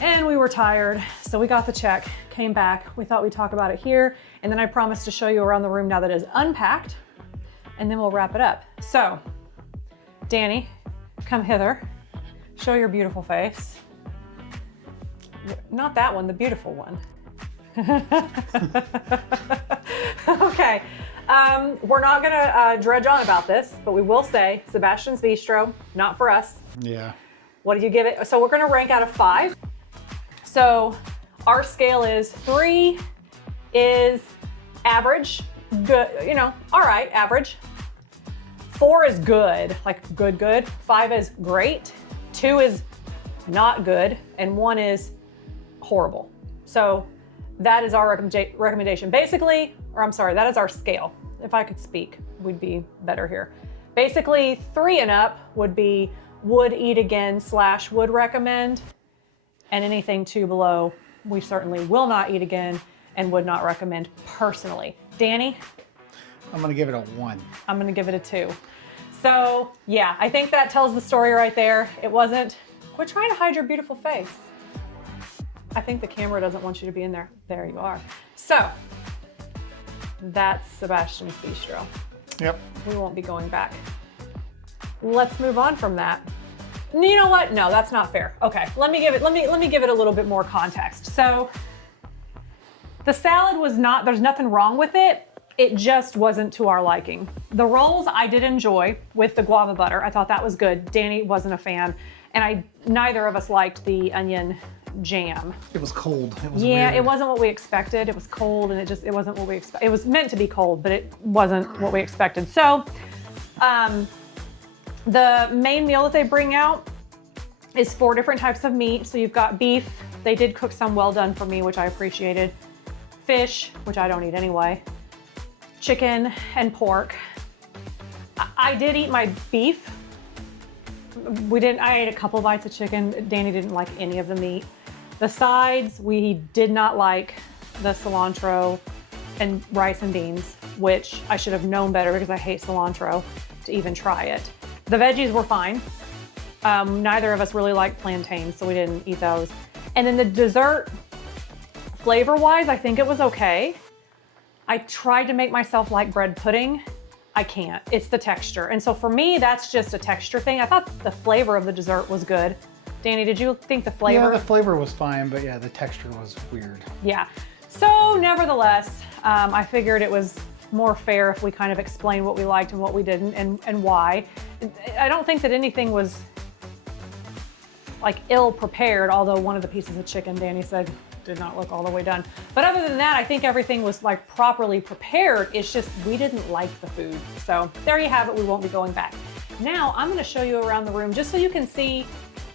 and we were tired, so we got the check, came back. We thought we'd talk about it here, and then I promised to show you around the room now that it is unpacked, and then we'll wrap it up. So, Danny, come hither. Show your beautiful face. Not that one, the beautiful one. Okay, we're not gonna dredge on about this, but we will say Sebastian's Bistro, not for us. Yeah. What did you give it? So we're gonna rank out of 5. So our scale is 3 is average, good, you know, all right, average. 4 is good, like good. 5 is great. 2 is not good, and 1 is horrible. So that is our recommendation. Basically, or I'm sorry, that is our scale. If I could speak, we'd be better here. Basically, 3 and up would be would eat again / would recommend, and anything 2 below, we certainly will not eat again and would not recommend personally. Danny? I'm gonna give it a 1. I'm gonna give it a 2. So yeah, I think that tells the story right there. It wasn't, quit trying to hide your beautiful face. I think the camera doesn't want you to be in there. There you are. So that's Sebastian's Bistro. Yep. We won't be going back. Let's move on from that. You know what? No, that's not fair. Okay, let me give it a little bit more context. So the salad was not, there's nothing wrong with it. It just wasn't to our liking. The rolls I did enjoy with the guava butter. I thought that was good. Danny wasn't a fan, and neither of us liked the onion jam. It was cold. It was yeah, weird. It wasn't what we expected. It was cold, and it wasn't what we expected. It was meant to be cold, but it wasn't what we expected. So the main meal that they bring out is 4 different types of meat. So you've got beef. They did cook some well done for me, which I appreciated. Fish, which I don't eat anyway. Chicken and pork. I did eat my beef. I ate a couple bites of chicken. Danny didn't like any of the meat. The sides, we did not like the cilantro and rice and beans, which I should have known better because I hate cilantro to even try it. The veggies were fine. Neither of us really liked plantains, so we didn't eat those. And then the dessert, flavor-wise, I think it was okay. I tried to make myself like bread pudding. I can't, it's the texture. And so for me, that's just a texture thing. I thought the flavor of the dessert was good. Danny, did you think the flavor? Yeah, the flavor was fine, but yeah, the texture was weird. Yeah, so nevertheless, I figured it was more fair if we kind of explain what we liked and what we didn't and why. I don't think that anything was like ill prepared, although one of the pieces of chicken, Danny said, did not look all the way done. But other than that, I think everything was like properly prepared. It's just we didn't like the food. So there you have it. We won't be going back. Now I'm going to show you around the room just so you can see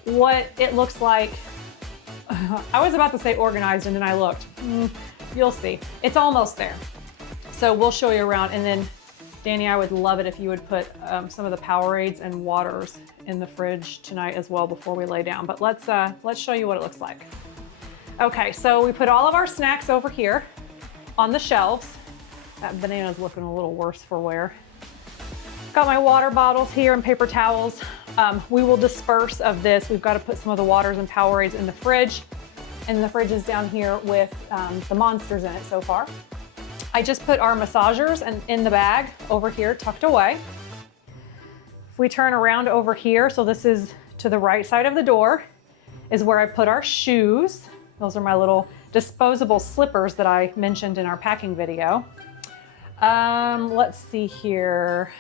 what it looks like. I was about to say organized and then I looked. You'll see. It's almost there. So we'll show you around, and then Danny, I would love it if you would put some of the Powerades and waters in the fridge tonight as well before we lay down. But let's show you what it looks like. Okay, so we put all of our snacks over here on the shelves. That banana's looking a little worse for wear. Got my water bottles here and paper towels. We will disperse of this. We've got to put some of the waters and Powerades in the fridge. And the fridge is down here with the monsters in it so far. I just put our massagers in the bag over here, tucked away. If we turn around over here, so this is to the right side of the door, is where I put our shoes. Those are my little disposable slippers that I mentioned in our packing video. Let's see here.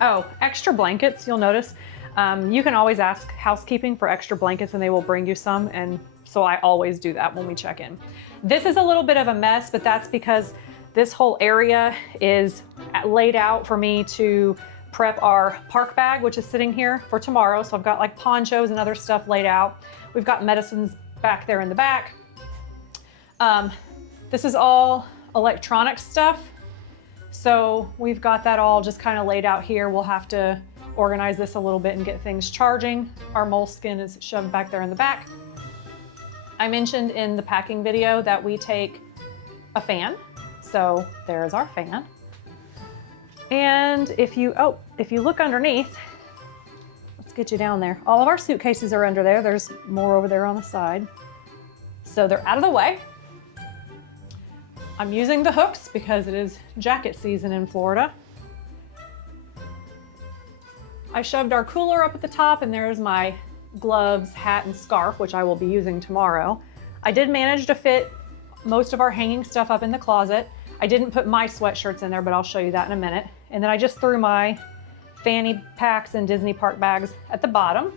Oh, extra blankets, you'll notice. You can always ask housekeeping for extra blankets and they will bring you some, and so I always do that when we check in. This is a little bit of a mess, but that's because this whole area is laid out for me to prep our park bag, which is sitting here for tomorrow. So I've got like ponchos and other stuff laid out. We've got medicines back there in the back. This is all electronic stuff. So we've got that all just kind of laid out here. We'll have to organize this a little bit and get things charging. Our moleskin is shoved back there in the back. I mentioned in the packing video that we take a fan. So there's our fan. And if you look underneath, let's get you down there. All of our suitcases are under there. There's more over there on the side. So they're out of the way. I'm using the hooks because it is jacket season in Florida. I shoved our cooler up at the top, and there's my gloves, hat, and scarf, which I will be using tomorrow. I did manage to fit most of our hanging stuff up in the closet. I didn't put my sweatshirts in there, but I'll show you that in a minute. And then I just threw my fanny packs and Disney park bags at the bottom.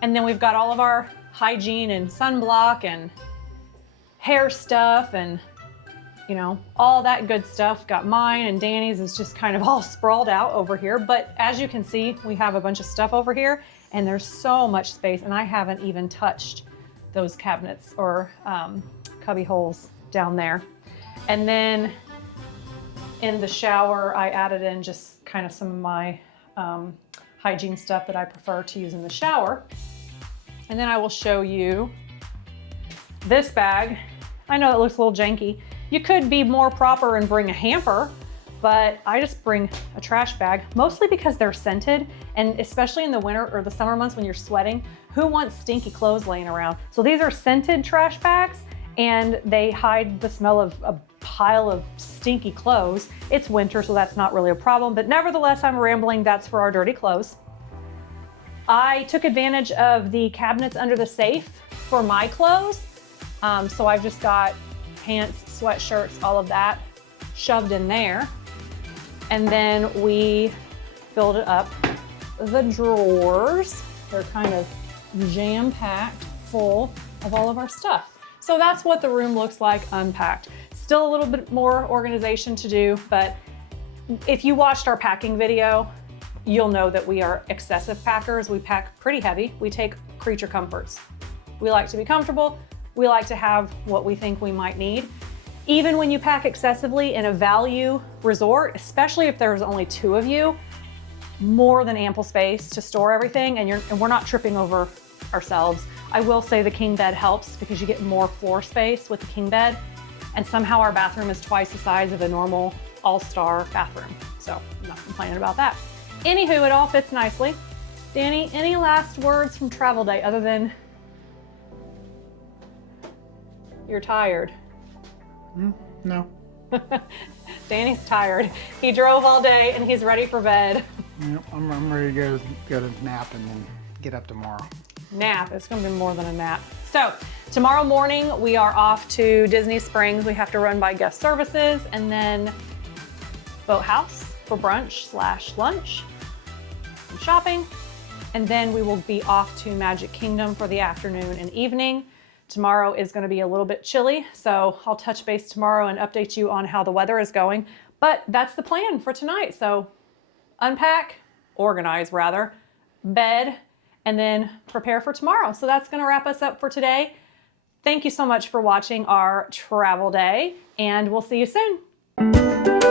And then we've got all of our hygiene and sunblock and hair stuff and, you know, all that good stuff. Got mine and Danny's is just kind of all sprawled out over here. But as you can see, we have a bunch of stuff over here and there's so much space, and I haven't even touched those cabinets or cubby holes down there. And then in the shower, I added in just kind of some of my hygiene stuff that I prefer to use in the shower. And then I will show you this bag. I know it looks a little janky. You could be more proper and bring a hamper, but I just bring a trash bag, mostly because they're scented, and especially in the winter or the summer months when you're sweating, who wants stinky clothes laying around? So these are scented trash bags, and they hide the smell of a pile of stinky clothes. It's winter, so that's not really a problem, but nevertheless, I'm rambling. That's for our dirty clothes. I took advantage of the cabinets under the safe for my clothes. So I've just got pants, sweatshirts, all of that shoved in there. And then we filled it up. The drawers, they're kind of jam-packed full of all of our stuff. So that's what the room looks like unpacked. Still a little bit more organization to do, but if you watched our packing video, you'll know that we are excessive packers. We pack pretty heavy. We take creature comforts. We like to be comfortable. We like to have what we think we might need. Even when you pack excessively in a value resort, especially if there's only 2 of you, more than ample space to store everything, and we're not tripping over ourselves. I will say the king bed helps because you get more floor space with the king bed, and somehow our bathroom is twice the size of a normal all-star bathroom. So I'm not complaining about that. Anywho, it all fits nicely. Danny, any last words from travel day other than you're tired? No. Danny's tired. He drove all day and he's ready for bed. Yep, I'm ready to go to nap and then get up tomorrow. Nap, it's gonna be more than a nap. So tomorrow morning we are off to Disney Springs. We have to run by guest services and then Boathouse for brunch/lunch and shopping. And then we will be off to Magic Kingdom for the afternoon and evening. Tomorrow is going to be a little bit chilly, so I'll touch base tomorrow and update you on how the weather is going. But that's the plan for tonight. So unpack, organize rather, bed, and then prepare for tomorrow. So that's going to wrap us up for today. Thank you so much for watching our travel day, and we'll see you soon.